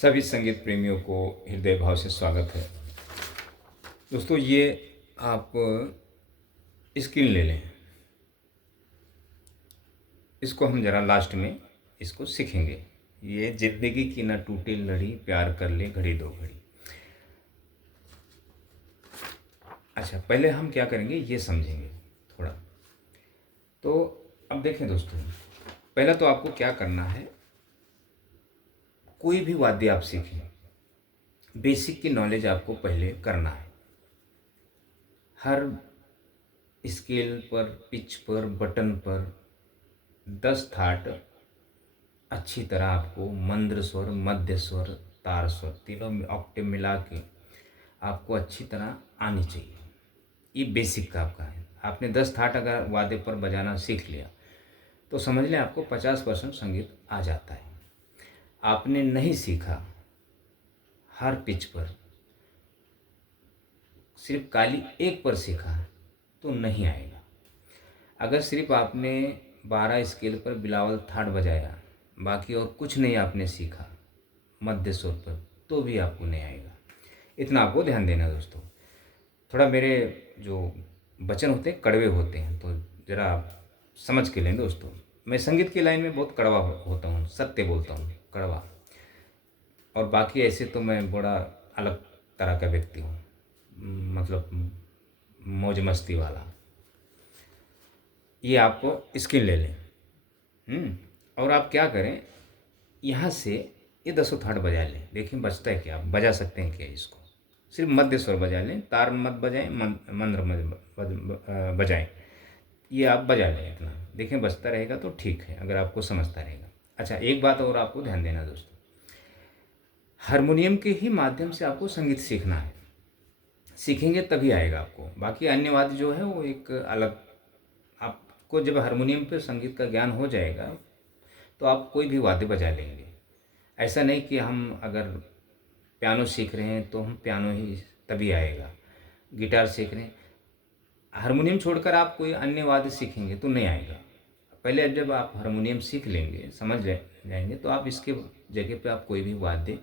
सभी संगीत प्रेमियों को हृदय भाव से स्वागत है। दोस्तों, ये आप स्क्रीन ले लें। इसको हम ज़रा लास्ट में इसको सीखेंगे। ये ज़िंदगी की न टूटे लड़ी, प्यार कर ले घड़ी दो घड़ी। अच्छा, पहले हम क्या करेंगे ये समझेंगे थोड़ा। तो अब देखें दोस्तों, पहला तो आपको क्या करना है, कोई भी वाद्य आप सीखें, बेसिक की नॉलेज आपको पहले करना है। हर स्केल पर, पिच पर, बटन पर 10 थाट अच्छी तरह आपको मंद्र स्वर, मध्य स्वर, तार स्वर तीनों में ऑक्टेव मिला के आपको अच्छी तरह आनी चाहिए। ये बेसिक का आपका है। आपने 10 थाट अगर वाद्य पर बजाना सीख लिया तो समझ लें आपको 50% संगीत आ जाता है। आपने नहीं सीखा, हर पिच पर सिर्फ काली एक पर सीखा तो नहीं आएगा। अगर सिर्फ आपने 12 स्केल पर बिलावल थाट बजाया, बाकी और कुछ नहीं आपने सीखा मध्य स्वर पर, तो भी आपको नहीं आएगा। इतना आपको ध्यान देना है दोस्तों। थोड़ा मेरे जो वचन होते हैं कड़वे होते हैं, तो ज़रा आप समझ के लें दोस्तों। मैं संगीत की लाइन में बहुत कड़वा होता हूँ, सत्य बोलता हूँ, कड़वा। और बाकी ऐसे तो मैं बड़ा अलग तरह का व्यक्ति हूँ, मतलब मौज मस्ती वाला। ये आपको स्किल ले लें। और आप क्या करें, यहाँ से ये 10 थाट बजा लें। देखिए बजता है क्या, आप बजा सकते हैं क्या इसको। सिर्फ मध्य स्वर बजा लें, तार मत बजाएं, मंद्र मत बजाएं। ये आप बजा लें इतना, देखें बजता रहेगा तो ठीक है, अगर आपको समझता रहेगा। अच्छा, एक बात और आपको ध्यान देना दोस्तों, हारमोनियम के ही माध्यम से आपको संगीत सीखना है। सीखेंगे तभी आएगा आपको। बाकी अन्य वाद्य जो है वो एक अलग, आपको जब हारमोनियम पे संगीत का ज्ञान हो जाएगा तो आप कोई भी वाद्य बजा लेंगे। ऐसा नहीं कि हम अगर पियानो सीख रहे हैं तो हम पियानो ही तभी आएगा, गिटार सीख रहे हैं, हारमोनियम छोड़कर आप कोई अन्य वाद्य सीखेंगे तो नहीं आएगा। पहले जब आप हारमोनियम सीख लेंगे, समझ जाएंगे, तो आप इसके जगह पे आप कोई भी वाद्य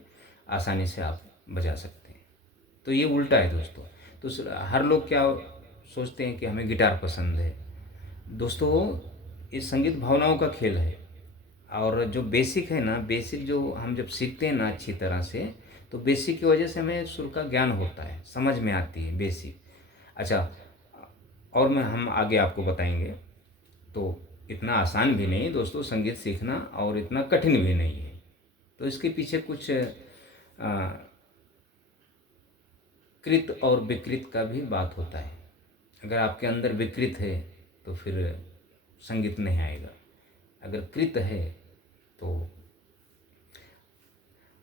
आसानी से आप बजा सकते हैं। तो ये उल्टा है दोस्तों। तो हर लोग क्या सोचते हैं कि हमें गिटार पसंद है। दोस्तों, ये संगीत भावनाओं का खेल है। और जो बेसिक है ना, बेसिक जो हम जब सीखते हैं ना अच्छी तरह से, तो बेसिक की वजह से हमें सुर का ज्ञान होता है, समझ में आती है बेसिक। अच्छा, और मैं हम आगे आपको बताएंगे। तो इतना आसान भी नहीं दोस्तों संगीत सीखना, और इतना कठिन भी नहीं है। तो इसके पीछे कुछ कृत और विकृत का भी बात होता है। अगर आपके अंदर विकृत है तो फिर संगीत नहीं आएगा, अगर कृत है तो।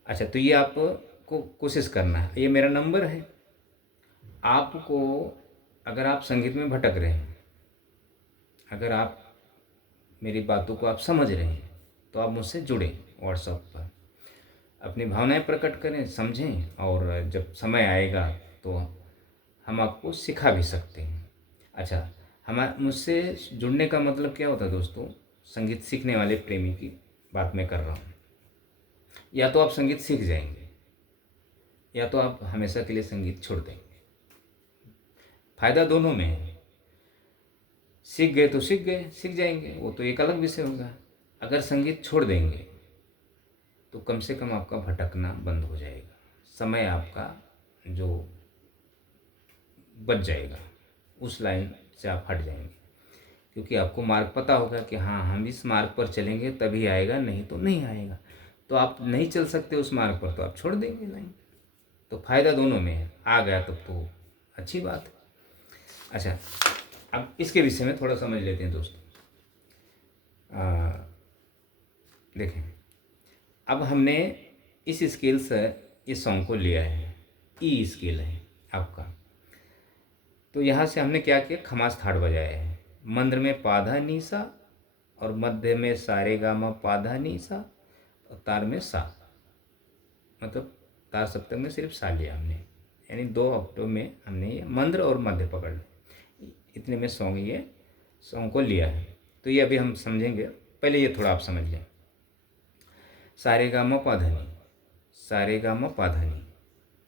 अच्छा, तो ये आपको कोशिश करना है। ये मेरा नंबर है। आपको अगर आप संगीत में भटक रहे हैं, अगर आप मेरी बातों को आप समझ रहे हैं, तो आप मुझसे जुड़ें व्हाट्सएप पर, अपनी भावनाएं प्रकट करें, समझें, और जब समय आएगा तो हम आपको सिखा भी सकते हैं। अच्छा, हम मुझसे जुड़ने का मतलब क्या होता है दोस्तों, संगीत सीखने वाले प्रेमी की बात मैं कर रहा हूँ। या तो आप संगीत सीख जाएंगे, या तो आप हमेशा के लिए संगीत छोड़ देंगे। फायदा दोनों में है। सीख गए तो सीख गए, सीख जाएंगे, वो तो एक अलग विषय होगा। अगर संगीत छोड़ देंगे तो कम से कम आपका भटकना बंद हो जाएगा, समय आपका जो बच जाएगा, उस लाइन से आप हट जाएंगे। क्योंकि आपको मार्ग पता होगा कि हाँ, हम इस मार्ग पर चलेंगे तभी आएगा, नहीं तो नहीं आएगा। तो आप नहीं चल सकते उस मार्ग पर तो आप छोड़ देंगे लाइन। तो फायदा दोनों में है। आ गया तब तो अच्छी बात है। अच्छा, अब इसके विषय में थोड़ा समझ लेते हैं दोस्तों। देखें, अब हमने इस स्केल से इस सॉन्ग को लिया है, ई स्केल है आपका। तो यहाँ से हमने क्या किया, खमास थाट बजाया है। मंद्र में पाधा नीसा, और मध्य में सारे गामा पाधा नीसा, और तार में सा, मतलब तार सप्तक में सिर्फ सा लिया हमने, यानी 2 ऑक्टेव में हमने ये मंद्र और मध्य पकड़ लिया। इतने में सॉन्ग को लिया है। तो ये अभी हम समझेंगे, पहले ये थोड़ा आप समझ लें। सारे गामा पाधा नी, सारेगामा पाधानी।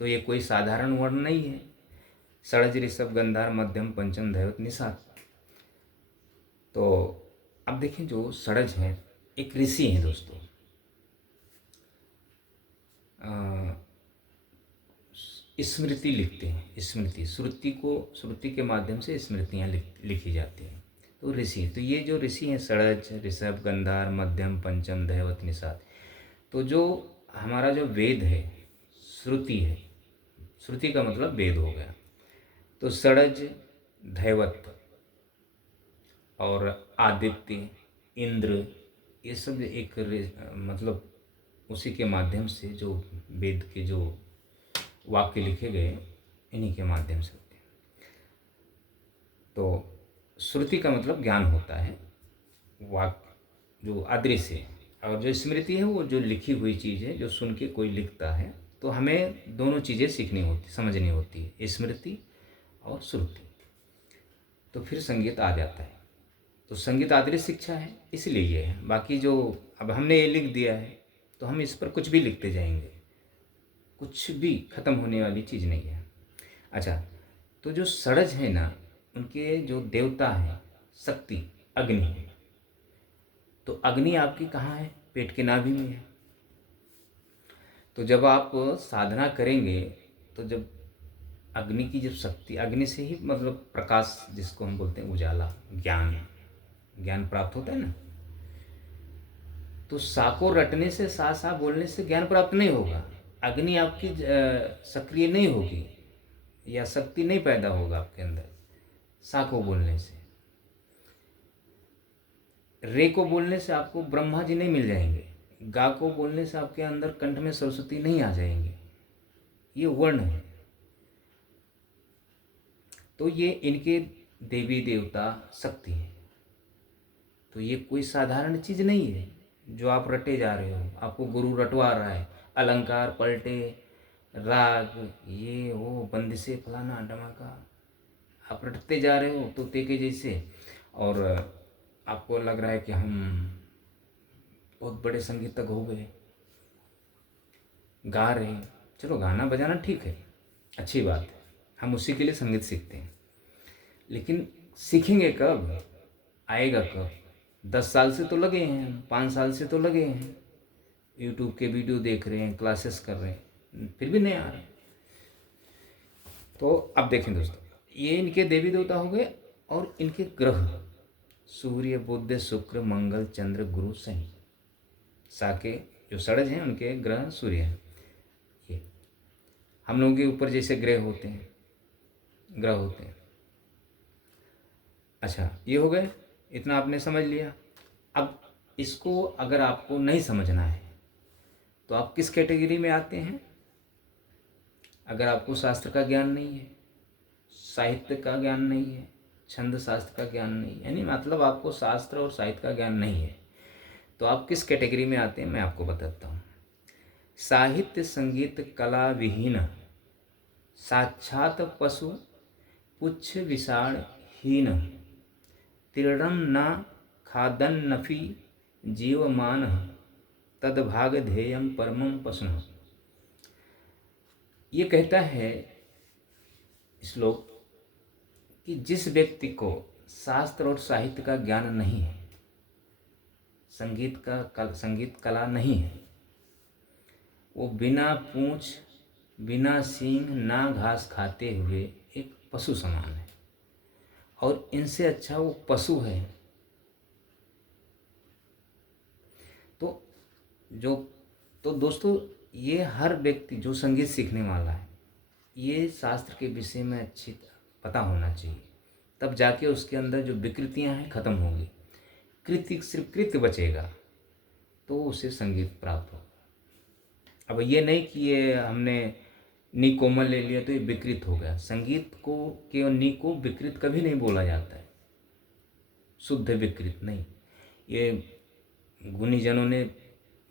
तो ये कोई साधारण वर्ण नहीं है। षड्ज ऋषभ गंधार मध्यम पंचम दैवत निषाद। तो अब देखें जो षड्ज हैं एक ऋषि हैं दोस्तों। स्मृति लिखते हैं, स्मृति श्रुति के माध्यम से स्मृतियाँ लिखी जाती हैं। तो ऋषि, तो ये जो ऋषि हैं षड्ज ऋषभ गंधार मध्यम पंचम दैवत निषाद। तो जो हमारा जो वेद है श्रुति है, श्रुति का मतलब वेद हो गया। तो षड्ज दैवत और आदित्य इंद्र ये सब एक मतलब उसी के माध्यम से जो वेद के जो वाक्य लिखे गए इन्हीं के माध्यम से होते हैं। तो श्रुति का मतलब ज्ञान होता है, वाक्य जो अदृश्य है, और जो स्मृति है वो जो लिखी हुई चीज़ है जो सुन के कोई लिखता है। तो हमें दोनों चीज़ें सीखनी होती, समझनी होती है, स्मृति और श्रुति। तो फिर संगीत आ जाता है। तो संगीत आदर्श शिक्षा है इसलिए ये है। बाकी जो अब हमने ये लिख दिया है तो हम इस पर कुछ भी लिखते जाएंगे, कुछ भी ख़त्म होने वाली चीज़ नहीं है। अच्छा, तो जो षड्ज है ना उनके जो देवता हैं शक्ति अग्नि है। तो अग्नि आपकी कहाँ है? पेट के नाभि में है। तो जब आप साधना करेंगे तो जब अग्नि की जब शक्ति, अग्नि से ही मतलब प्रकाश जिसको हम बोलते हैं उजाला, ज्ञान प्राप्त होता है ना। तो सा को रटने से सा बोलने से ज्ञान प्राप्त नहीं होगा। अग्नि आपकी सक्रिय नहीं होगी या शक्ति नहीं पैदा होगा आपके अंदर सा को बोलने से। रे को बोलने से आपको ब्रह्मा जी नहीं मिल जाएंगे। गा को बोलने से आपके अंदर कंठ में सरस्वती नहीं आ जाएंगे। ये वर्ण है। तो ये इनके देवी देवता शक्ति है। तो ये कोई साधारण चीज़ नहीं है जो आप रटे जा रहे हो। आपको गुरु रटवा रहा है, अलंकार पलटे, राग, ये वो बंदिशें फलाना धमाका, आप रटते जा रहे हो तोते के जैसे। और आपको लग रहा है कि हम बहुत बड़े संगीतज्ञ हो गए, गा रहे हैं। चलो गाना बजाना ठीक है, अच्छी बात है, हम उसी के लिए संगीत सीखते हैं। लेकिन सीखेंगे कब? आएगा कब? 10 साल से तो लगे हैं, 5 साल से तो लगे हैं, यूट्यूब के वीडियो देख रहे हैं, क्लासेस कर रहे हैं, फिर भी नहीं आ रहे। तो अब देखें दोस्तों, ये इनके देवी देवता हो गए और इनके ग्रह सूर्य बुध शुक्र मंगल चंद्र गुरु शनि। सा के जो षड्ज हैं उनके ग्रह सूर्य हैं। ये हम लोगों के ऊपर जैसे ग्रह होते हैं। अच्छा, ये हो गए, इतना आपने समझ लिया। अब इसको अगर आपको नहीं समझना है तो आप किस कैटेगरी में आते हैं? अगर आपको शास्त्र का ज्ञान नहीं है, साहित्य का ज्ञान नहीं है, छंद शास्त्र का ज्ञान नहीं है, यानी मतलब आपको शास्त्र और साहित्य का ज्ञान नहीं है, तो आप किस कैटेगरी में आते हैं मैं आपको बताता हूँ। साहित्य संगीत कला विहीन साक्षात पशु पुच्छ विषाण हीन तीर्णम न खादन नफी जीवमान तदभाग ध्येयम परमम पशुन। ये कहता है श्लोक कि जिस व्यक्ति को शास्त्र और साहित्य का ज्ञान नहीं है, संगीत कला नहीं है, वो बिना पूंछ बिना सींग ना घास खाते हुए एक पशु समान है, और इनसे अच्छा वो पशु है। तो दोस्तों, ये हर व्यक्ति जो संगीत सीखने वाला है ये शास्त्र के विषय में अच्छी पता होना चाहिए, तब जाके उसके अंदर जो विकृतियां हैं खत्म होंगी। कृत्य सिर्फ कृत्य बचेगा तो उसे संगीत प्राप्त होगा। अब ये नहीं कि ये हमने नी कोमल ले लिया तो ये विकृत हो गया। संगीत को केवल नी को विकृत कभी नहीं बोला जाता है, शुद्ध विकृत नहीं। ये गुणीजनों ने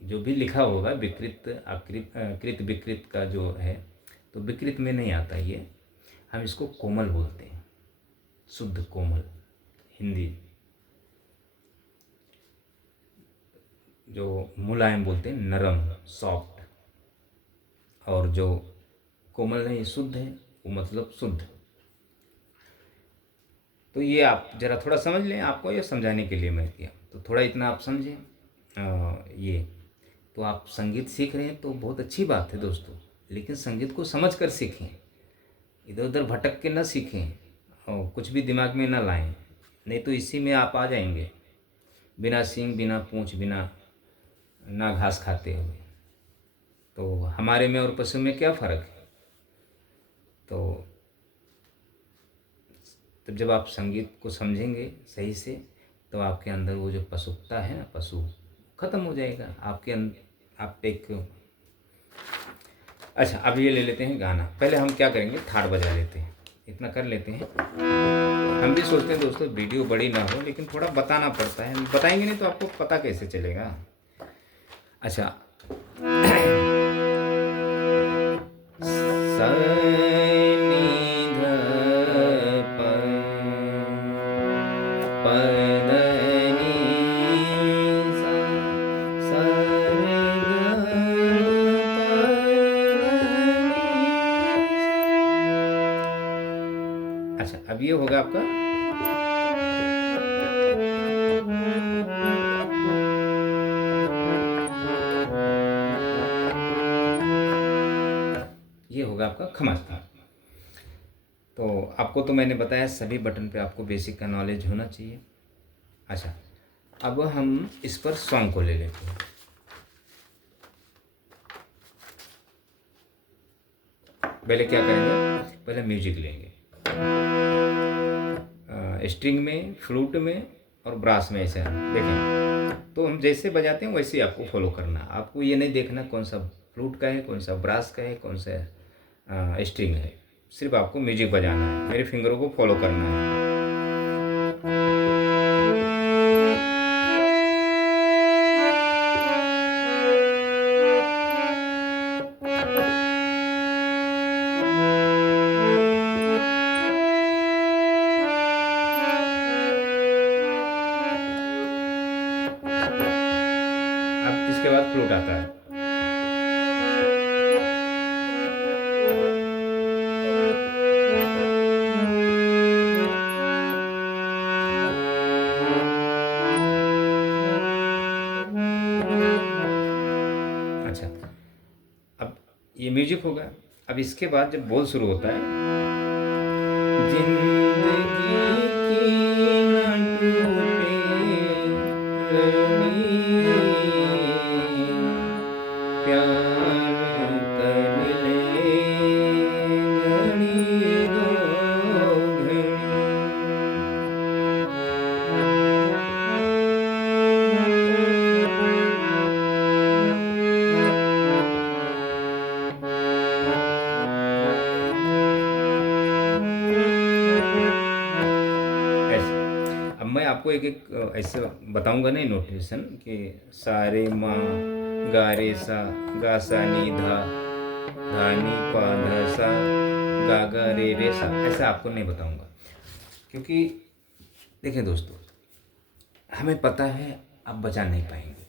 जो भी लिखा होगा विकृत कृत विकृत का जो है, तो विकृत में नहीं आता ये। हम इसको कोमल बोलते हैं, शुद्ध कोमल। हिंदी जो मुलायम बोलते हैं, नरम, सॉफ्ट। और जो कोमल नहीं शुद्ध है वो मतलब शुद्ध। तो ये आप ज़रा थोड़ा समझ लें, आपको ये समझाने के लिए मैं किया, तो थोड़ा इतना आप समझें। ये तो आप संगीत सीख रहे हैं तो बहुत अच्छी बात है दोस्तों, लेकिन संगीत को समझ कर सीखें, इधर उधर भटक के ना सीखें और कुछ भी दिमाग में ना लाएं, नहीं तो इसी में आप आ जाएंगे, बिना सींग बिना पूंछ बिना ना घास खाते हुए। तो हमारे में और पशु में क्या फ़र्क है? तो तब जब आप संगीत को समझेंगे सही से, तो आपके अंदर वो जो पशुता है ना, पशु खत्म हो जाएगा आपके अंदर। आप एक अच्छा, अब ये ले लेते हैं गाना। पहले हम क्या करेंगे, थाट बजा लेते हैं, इतना कर लेते हैं। हम भी सोचते हैं दोस्तों वीडियो बड़ी ना हो, लेकिन थोड़ा बताना पड़ता है, बताएंगे नहीं तो आपको पता कैसे चलेगा। अच्छा सा नी ध प प ध नी सा सा रे ग प ध नी। अच्छा, अब ये होगा आपका ये होगा आपका खमजता। तो आपको तो मैंने बताया सभी बटन पे आपको बेसिक का नॉलेज होना चाहिए। अच्छा, अब हम इस पर सॉन्ग को ले लेते हैं। पहले क्या करेंगे, पहले म्यूजिक लेंगे, स्ट्रिंग में, फ्लूट में और ब्रास में, ऐसे देखें। तो हम जैसे बजाते हैं वैसे ही आपको फॉलो करना। आपको ये नहीं देखना कौन सा फ्लूट का है, कौन सा ब्रास का है, कौन सा स्ट्रिंग है। सिर्फ आपको म्यूजिक बजाना है, मेरे फिंगरों को फॉलो करना है। अब इसके बाद फ्लूट आता है। अच्छा, अब ये म्यूजिक होगा। अब इसके बाद जब बोल शुरू होता है, जिंदगी की न टूटे लड़ी, प्यार कर ले घड़ी दो घड़ी। ऐसे अब मैं आपको एक एक ऐसे बताऊंगा नहीं नोटेशन कि सारे माँ गा रे सा, गा सा नी धा, धा नी पा धा सा, गा रे सा, ऐसा आपको नहीं बताऊंगा। क्योंकि देखें दोस्तों, हमें पता है आप बजा नहीं पाएंगे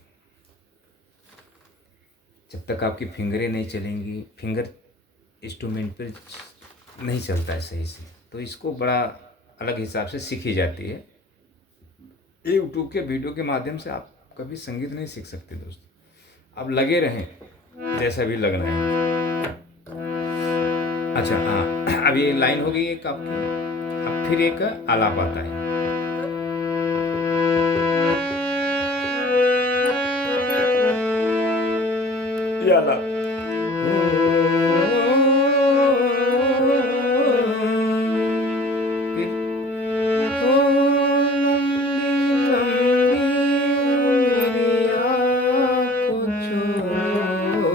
जब तक आपकी फिंगरें नहीं चलेंगी। फिंगर इंस्ट्रूमेंट पर नहीं चलता है सही से, तो इसको बड़ा अलग हिसाब से सीखी जाती है। यूट्यूब के वीडियो के माध्यम से आप कभी संगीत नहीं सीख सकते दोस्तों, आप लगे रहें जैसा भी लगना है। अच्छा हाँ, अब ये लाइन हो गई एक आपकी। अब फिर एक आलाप आता है। ये आलाप फिर लंबी उमरिया को छोड़ो,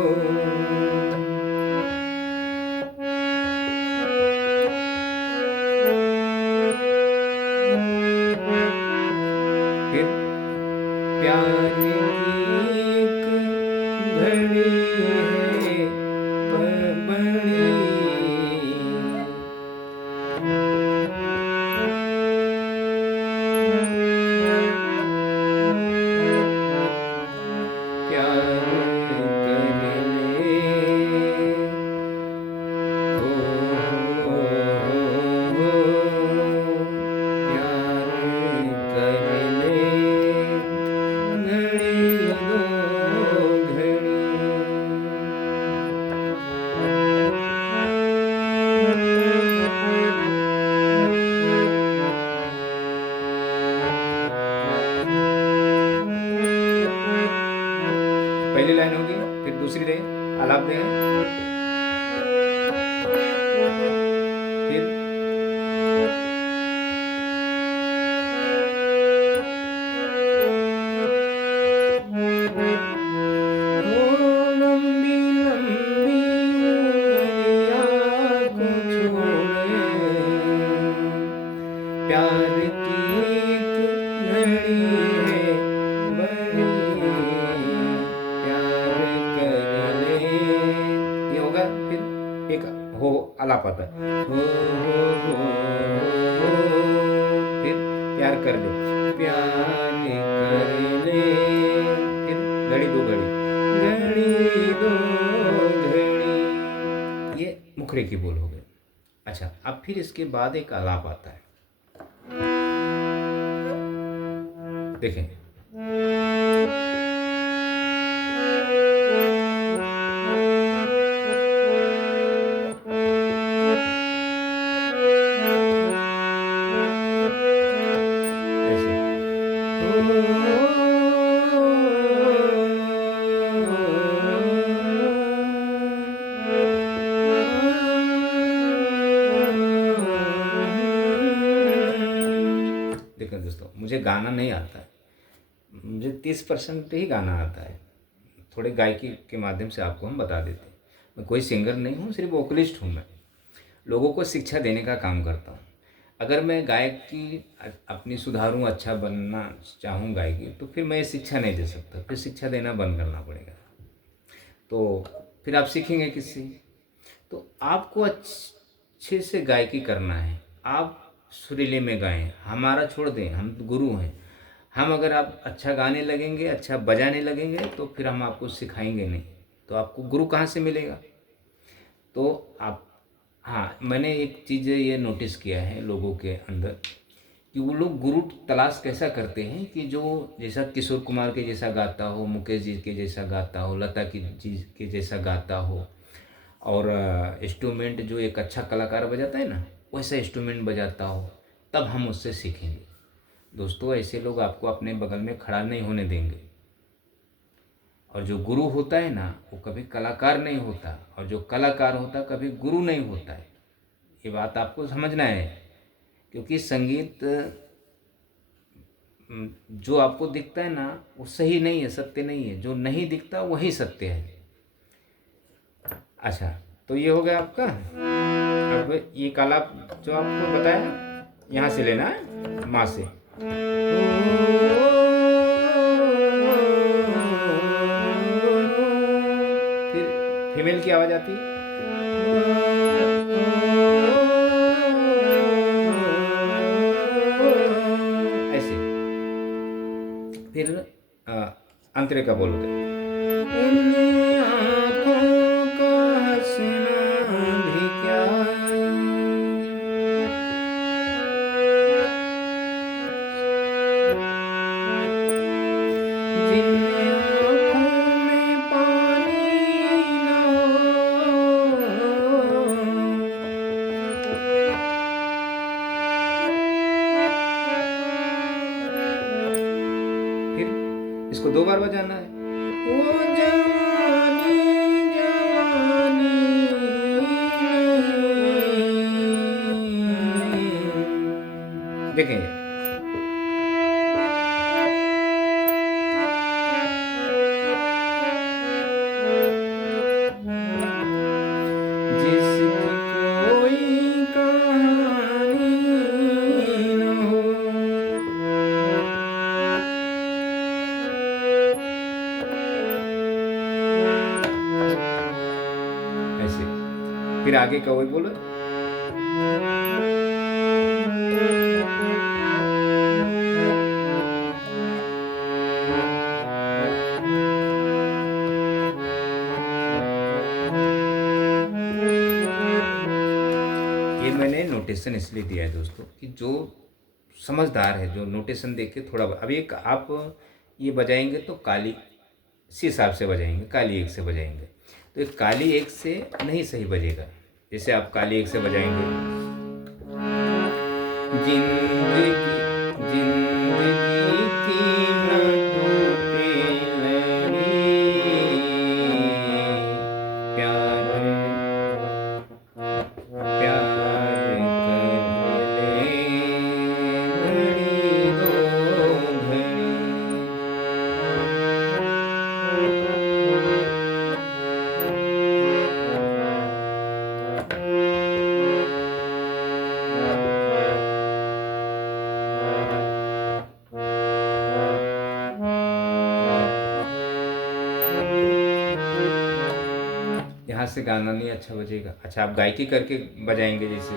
फिर प्यार की एक घड़ी है बड़ी, प्यार कर ले प्यार की एक घड़ी है बड़ी, प्यार कर ले। ये होगा, फिर एक हो आलाप आता है, हो, फिर प्यार कर ले, प्यार कर ले, फिर घड़ी दो घड़ी, घड़ी दो घड़ी। ये मुखड़े की बोल हो गए। अच्छा, अब फिर इसके बाद एक आलाप आता है, देखें। ऐसे देखें दोस्तों, मुझे गाना नहीं आता है, मुझे 30% ही गाना आता है। थोड़े गायकी के माध्यम से आपको हम बता देते हैं। मैं कोई सिंगर नहीं हूँ, सिर्फ वोकलिस्ट हूँ। मैं लोगों को शिक्षा देने का काम करता हूँ। अगर मैं गायक की अपनी सुधारूँ, अच्छा बनना चाहूँ गायकी, तो फिर मैं ये शिक्षा नहीं दे सकता, फिर शिक्षा देना बंद करना पड़ेगा। तो फिर आप सीखेंगे किससे? तो आपको अच्छे से गायकी करना है, आप सुरीले में गाएं, हमारा छोड़ दें, हम गुरु हैं। हम अगर आप अच्छा गाने लगेंगे, अच्छा बजाने लगेंगे, तो फिर हम आपको सिखाएंगे नहीं, तो आपको गुरु कहाँ से मिलेगा? तो आप, हाँ, मैंने एक चीज़ ये नोटिस किया है लोगों के अंदर, कि वो लोग गुरु तलाश कैसा करते हैं कि जो जैसा किशोर कुमार के जैसा गाता हो, मुकेश जी के जैसा गाता हो, लता की जी के जैसा गाता हो, और इंस्ट्रूमेंट जो एक अच्छा कलाकार बजाता है ना, वैसा इंस्ट्रूमेंट बजाता हो, तब हम उससे सीखेंगे। दोस्तों, ऐसे लोग आपको अपने बगल में खड़ा नहीं होने देंगे। और जो गुरु होता है ना, वो कभी कलाकार नहीं होता, और जो कलाकार होता कभी गुरु नहीं होता है। ये बात आपको समझना है, क्योंकि संगीत जो आपको दिखता है ना, वो सही नहीं है, सत्य नहीं है। जो नहीं दिखता वही सत्य है। अच्छा, तो ये हो गया आपका। अब ये काला जो आपको बताया, यहाँ से लेना है, माँ से। फिर फीमेल की आवाज़ आती है, ऐसे। फिर अंतरे का बोल होता है, इन आँखों का हंसना भी क्या, जिन आँखों में पानी न हो। फिर इसको 2 बार बजाना है, वो जवानी जवानी नहीं। देखेंगे, जिसकी कोई कहानी न हो। ऐसे फिर आगे का वही बोलो, ये मैंने नोटेशन इसलिए दिया है दोस्तों, कि जो समझदार है, जो नोटेशन देख के थोड़ा, अब एक आप ये बजाएंगे तो काली इसी हिसाब से बजाएंगे, काली एक से बजाएंगे, तो एक काली एक से नहीं सही बजेगा। जैसे आप काली एक से बजाएंगे, जिंदगी जिंदगी की न टूटे लड़ी, प्यार प्यार कर ले, घड़ी दो घड़ी। से गाना नहीं अच्छा बजेगा। अच्छा, आप गायकी करके बजाएंगे, जैसे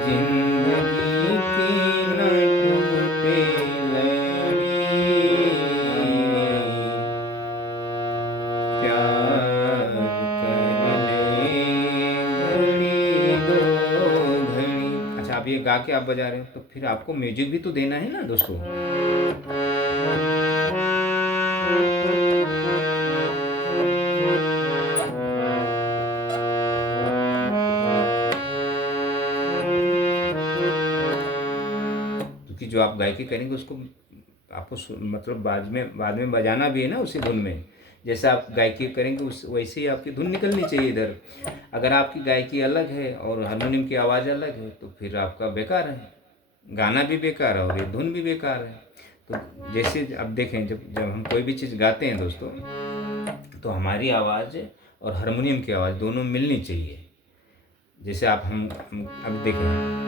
जिंदगी की न टूटे लड़ी, प्यार कर ले घड़ी दो घड़ी। अच्छा, आप ये गा के आप बजा रहे हो, तो फिर आपको म्यूजिक भी तो देना है ना दोस्तों। क्योंकि जो आप गायकी करेंगे उसको आपको मतलब बाद में बजाना भी है ना उसी धुन में। जैसे आप गायकी करेंगे उस वैसे ही आपकी धुन निकलनी चाहिए इधर। अगर आपकी गायकी अलग है और हारमोनियम की आवाज़ अलग है तो फिर आपका बेकार है, गाना भी बेकार है और ये धुन भी बेकार है। तो जैसे अब देखें, जब जब हम कोई भी चीज़ गाते हैं दोस्तों, तो हमारी आवाज़ और हारमोनियम की आवाज़ दोनों मिलनी चाहिए। जैसे आप हम अब देखें,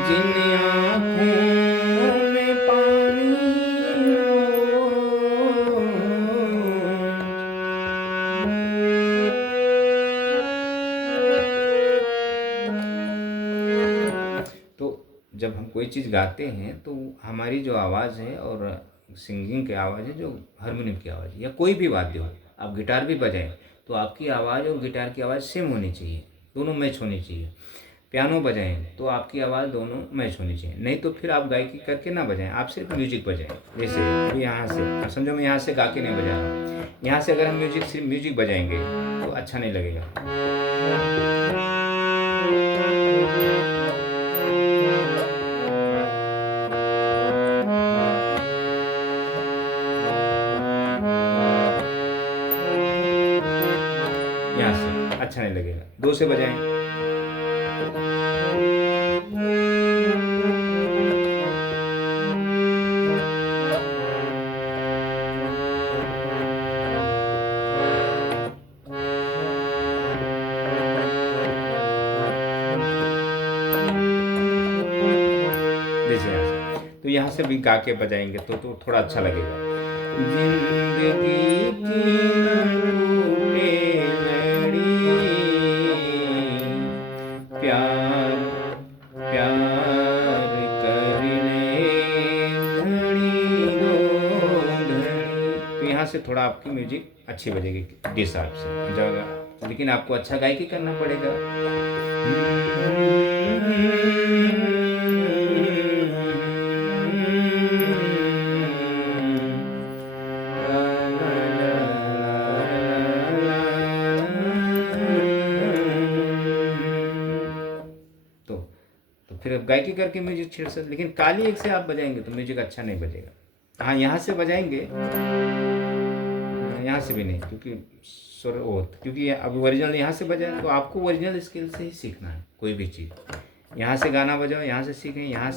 जिन आँखों में पानी तो जब हम कोई चीज़ गाते हैं तो हमारी जो आवाज़ है और सिंगिंग की आवाज़ है, जो हारमोनियम की आवाज़ है या कोई भी वाद्य हो, आप गिटार भी बजाएं तो आपकी आवाज़ और गिटार की आवाज़ सेम होनी चाहिए, दोनों मैच होनी चाहिए। पियानो बजाएं तो आपकी आवाज़ दोनों मैच होनी चाहिए, नहीं तो फिर आप गायकी करके ना बजाएं, आप सिर्फ म्यूजिक बजाएं। जैसे अभी यहाँ से अब समझो मैं यहाँ से गा के नहीं बजा रहा हूँ, यहाँ से अगर हम सिर्फ म्यूजिक बजाएंगे तो अच्छा नहीं लगेगा। यहाँ से अच्छा नहीं लगेगा, दो से बजाएं। जैसे यहाँ से, तो यहाँ से भी गा के बजाएंगे तो थोड़ा अच्छा लगेगा। जिंदगी की न टूटे लड़ी, प्यार प्यार कर ले घड़ी दो घड़ी। तो यहाँ से थोड़ा आपकी म्यूजिक अच्छी बजेगी डी शार्प से जगह, लेकिन आपको अच्छा गायकी करना पड़ेगा। तो तो फिर अब गायकी करके म्यूजिक छेड़ सकते, लेकिन काली एक से आप बजाएंगे तो म्यूजिक अच्छा नहीं बजेगा। हाँ, यहाँ से बजाएंगे, यहाँ से भी नहीं, क्योंकि स्वर वो, क्योंकि अब ओरिजिनल यहाँ से बजाए तो आपको ओरिजिनल स्केल से ही सीखना है कोई भी चीज़। यहाँ से गाना बजाओ, यहाँ से सीखें, यहाँ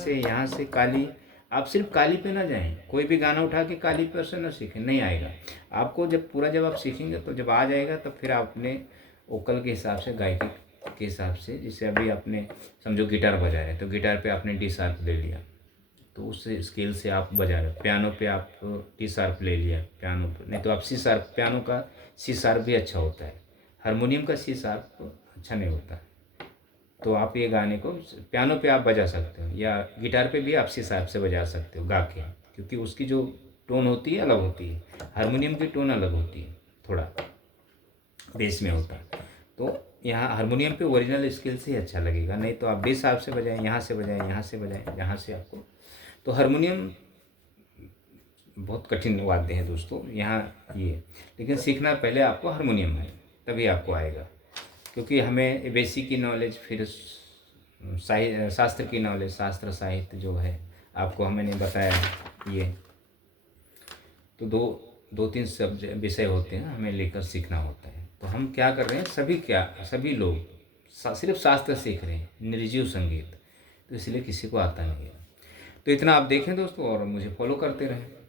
से काली। आप सिर्फ काली पे ना जाएं, कोई भी गाना उठा के काली पर से ना सीखें, नहीं आएगा आपको। जब आप सीखेंगे तो जब आ जाएगा तब फिर आपने वोकल के हिसाब से, गायकी के हिसाब से, जैसे अभी आपने समझो गिटार बजा रहे हैं तो गिटार पे आपने डी शार्प ले लिया तो उस स्केल से आप बजा रहे हो। पियानो पे आप डी शार्प ले लिया पियानो पे, नहीं तो आप सी शार्प, पियानो का सी शार्प भी अच्छा होता है, हारमोनियम का सी शार्प अच्छा नहीं होता। तो आप ये गाने को पियानो पे आप बजा सकते हो या गिटार पे भी आप सी शार्प से बजा सकते हो गा के, क्योंकि उसकी जो टोन होती है अलग होती है, हारमोनियम की टोन अलग होती है, थोड़ा बेस में होता है। तो यहाँ हारमोनियम पे ओरिजिनल स्केल से ही अच्छा लगेगा, नहीं तो आप डी शार्प से बजाएं, यहाँ से बजाएं, यहाँ से बजाएं, यहाँ से आपको। तो हारमोनियम बहुत कठिन वाद्य है दोस्तों यहाँ ये, लेकिन सीखना पहले आपको हारमोनियम है तभी आपको आएगा, क्योंकि हमें बेसिक की नॉलेज, फिर शास्त्र की नॉलेज, शास्त्र साहित्य जो है आपको मैंने बताया ये, तो दो तीन सब्जेक्ट विषय होते हैं हमें लेकर सीखना होता है। तो हम क्या कर रहे हैं, सभी लोग सिर्फ शास्त्र सीख रहे हैं, निर्जीव संगीत, तो इसलिए किसी को आता नहीं है। तो इतना आप देखें दोस्तों और मुझे फॉलो करते रहें।